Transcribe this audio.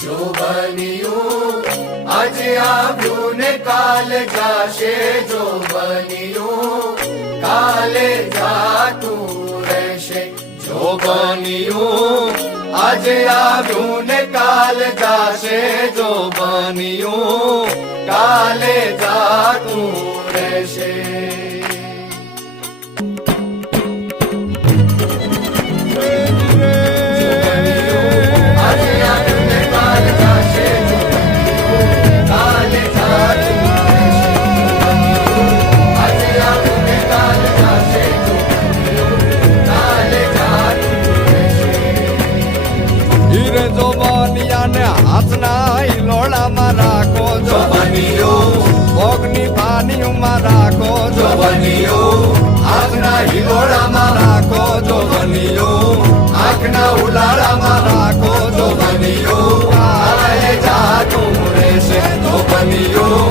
જો બન્યું આજે આવ્યું ને કાલે જાશે, જો બન્યું કાલે જાતું રહેશે. જો બન્યું આજે આવ્યું ને કાલે જાશે, જો બન્યું કાલે જાતું રહેશે. હાથના હિલોળામાં રાખો, જો બન્યું ભોગની પાનીઓમાં રાખો, જો બન્યું હાથના હિલોળામાં રાખો, જો આંખના ઉલાળામાં રાખો, જો બન્યું કાલે જાતું રહેશે. જો બન્યું